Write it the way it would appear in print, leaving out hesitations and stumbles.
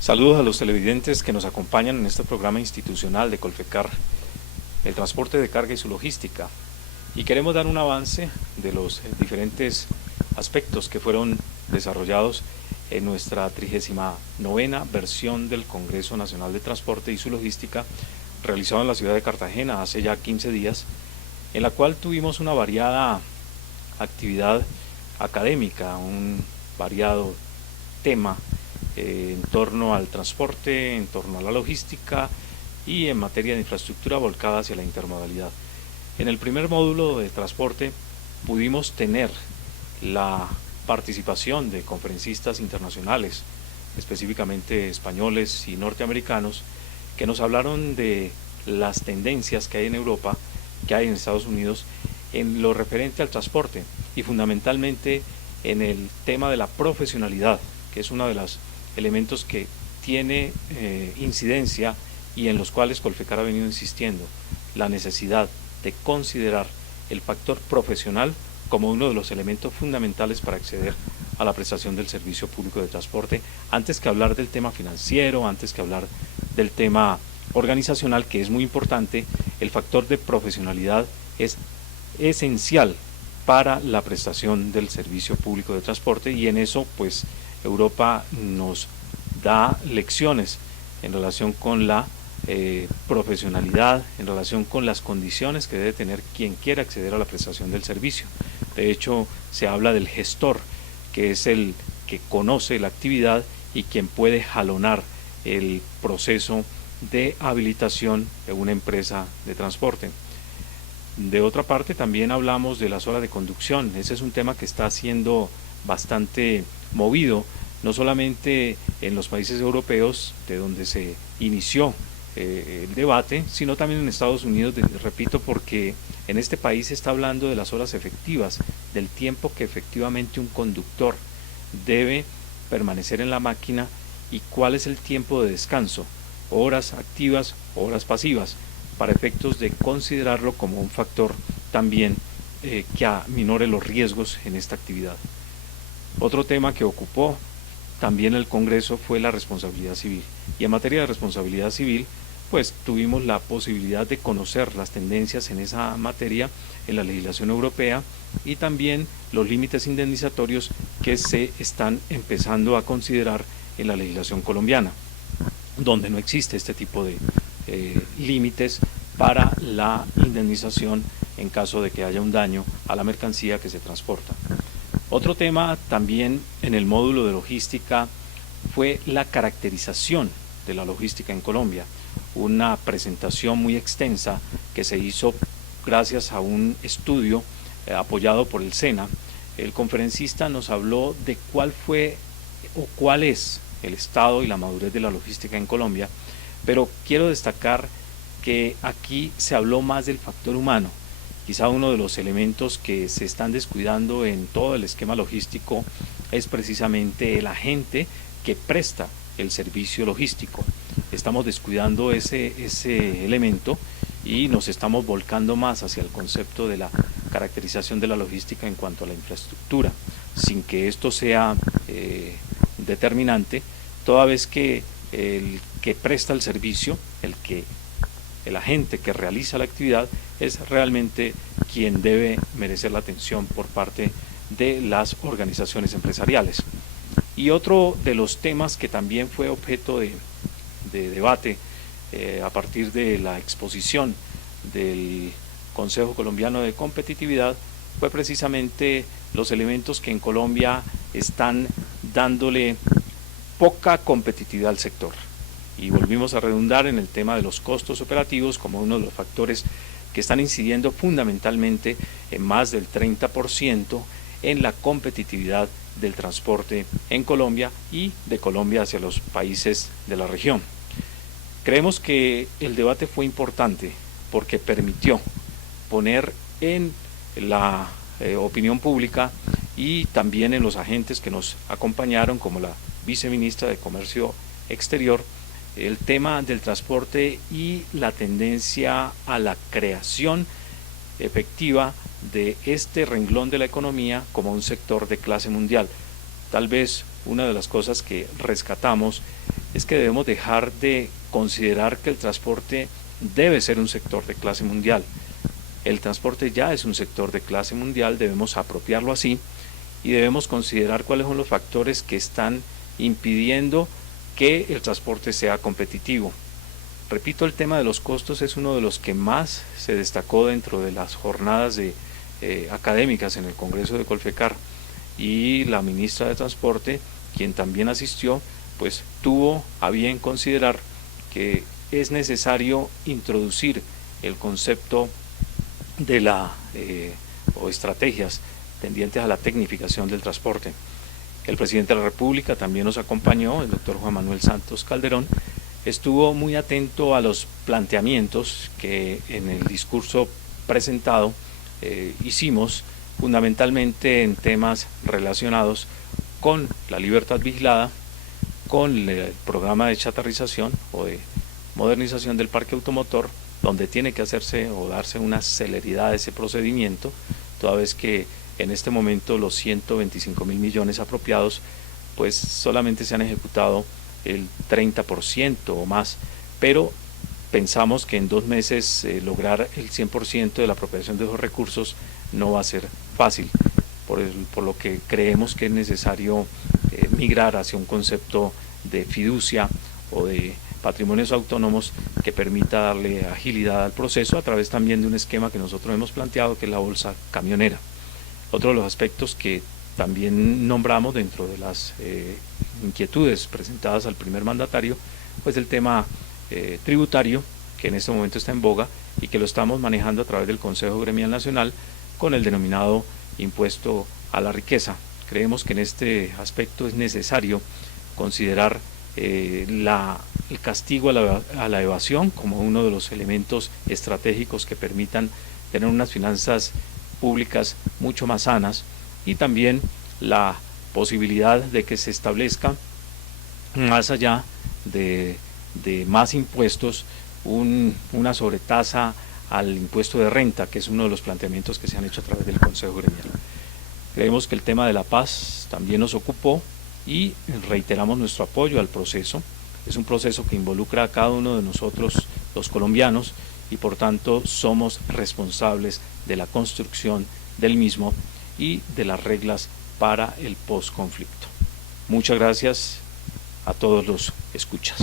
Saludos a los televidentes que nos acompañan en este programa institucional de Colfecar, el transporte de carga y su logística. Y queremos dar un avance de los diferentes aspectos que fueron desarrollados en nuestra 39ª versión del Congreso Nacional de Transporte y su Logística, realizado en la ciudad de Cartagena hace ya 15 días, en la cual tuvimos una variada actividad académica, un variado tema en torno al transporte, en torno a la logística y en materia de infraestructura volcada hacia la intermodalidad. En el primer módulo de transporte pudimos tener la participación de conferencistas internacionales, específicamente españoles y norteamericanos, que nos hablaron de las tendencias que hay en Europa, que hay en Estados Unidos, en lo referente al transporte y fundamentalmente en el tema de la profesionalidad, que es uno de los elementos que tiene incidencia y en los cuales Colfecar ha venido insistiendo, la necesidad de considerar el factor profesional como uno de los elementos fundamentales para acceder a la prestación del servicio público de transporte, antes que hablar del tema financiero, antes que hablar del tema organizacional, que es muy importante. El factor de profesionalidad es esencial para la prestación del servicio público de transporte, y en eso pues Europa nos da lecciones en relación con la profesionalidad, en relación con las condiciones que debe tener quien quiera acceder a la prestación del servicio. De hecho, se habla del gestor, que es el que conoce la actividad y quien puede jalonar el proceso de habilitación de una empresa de transporte. De otra parte, también hablamos de las horas de conducción. Ese es un tema que está siendo bastante movido, no solamente en los países europeos, de donde se inició el debate, sino también en Estados Unidos, repito, porque en este país se está hablando de las horas efectivas, del tiempo que efectivamente un conductor debe permanecer en la máquina y cuál es el tiempo de descanso, horas activas, horas pasivas, para efectos de considerarlo como un factor también que aminore los riesgos en esta actividad. Otro tema que ocupó también el Congreso fue la responsabilidad civil, y en materia de responsabilidad civil pues tuvimos la posibilidad de conocer las tendencias en esa materia en la legislación europea y también los límites indemnizatorios que se están empezando a considerar en la legislación colombiana, donde no existe este tipo de límites para la indemnización en caso de que haya un daño a la mercancía que se transporta. Otro tema también en el módulo de logística fue la caracterización de la logística en Colombia, una presentación muy extensa que se hizo gracias a un estudio apoyado por el SENA. El conferencista nos habló de cuál fue o cuál es el estado y la madurez de la logística en Colombia, pero quiero destacar que aquí se habló más del factor humano. Quizá uno de los elementos que se están descuidando en todo el esquema logístico es precisamente el agente que presta el servicio logístico. Estamos descuidando ese elemento y nos estamos volcando más hacia el concepto de la caracterización de la logística en cuanto a la infraestructura, sin que esto sea determinante, toda vez que el que presta el servicio, el agente que realiza la actividad, es realmente quien debe merecer la atención por parte de las organizaciones empresariales. Y otro de los temas que también fue objeto de debate a partir de la exposición del Consejo Colombiano de Competitividad fue precisamente los elementos que en Colombia están dándole poca competitividad al sector. Y volvimos a redundar en el tema de los costos operativos como uno de los factores que están incidiendo fundamentalmente en más del 30% en la competitividad del transporte en Colombia y de Colombia hacia los países de la región. Creemos que el debate fue importante porque permitió poner en la opinión pública y también en los agentes que nos acompañaron, como la viceministra de Comercio Exterior, el tema del transporte y la tendencia a la creación efectiva de este renglón de la economía como un sector de clase mundial. Tal vez una de las cosas que rescatamos es que debemos dejar de considerar que el transporte debe ser un sector de clase mundial. El transporte ya es un sector de clase mundial, debemos apropiarlo así y debemos considerar cuáles son los factores que están impidiendo que el transporte sea competitivo. Repito, el tema de los costos es uno de los que más se destacó dentro de las jornadas académicas en el Congreso de Colfecar, y la ministra de Transporte, quien también asistió, pues tuvo a bien considerar que es necesario introducir el concepto de o estrategias tendientes a la tecnificación del transporte. El presidente de la República también nos acompañó, el doctor Juan Manuel Santos Calderón, estuvo muy atento a los planteamientos que en el discurso presentado hicimos, fundamentalmente en temas relacionados con la libertad vigilada, con el programa de chatarrización o de modernización del parque automotor, donde tiene que hacerse o darse una celeridad a ese procedimiento, toda vez que en este momento los 125.000 millones apropiados, pues solamente se han ejecutado el 30% o más, pero pensamos que en 2 meses lograr el 100% de la apropiación de esos recursos no va a ser fácil, por lo que creemos que es necesario migrar hacia un concepto de fiducia o de patrimonios autónomos que permita darle agilidad al proceso a través también de un esquema que nosotros hemos planteado, que es la bolsa camionera. Otro de los aspectos que también nombramos dentro de las inquietudes presentadas al primer mandatario, pues el tema tributario, que en este momento está en boga y que lo estamos manejando a través del Consejo Gremial Nacional con el denominado impuesto a la riqueza. Creemos que en este aspecto es necesario considerar el castigo a la evasión como uno de los elementos estratégicos que permitan tener unas finanzas públicas mucho más sanas, y también la posibilidad de que se establezca, más allá de más impuestos, una sobretasa al impuesto de renta, que es uno de los planteamientos que se han hecho a través del Consejo Gremial. Creemos que el tema de la paz también nos ocupó y reiteramos nuestro apoyo al proceso. Es un proceso que involucra a cada uno de nosotros, los colombianos, y por tanto somos responsables de la construcción del mismo y de las reglas para el posconflicto. Muchas gracias a todos los escuchas.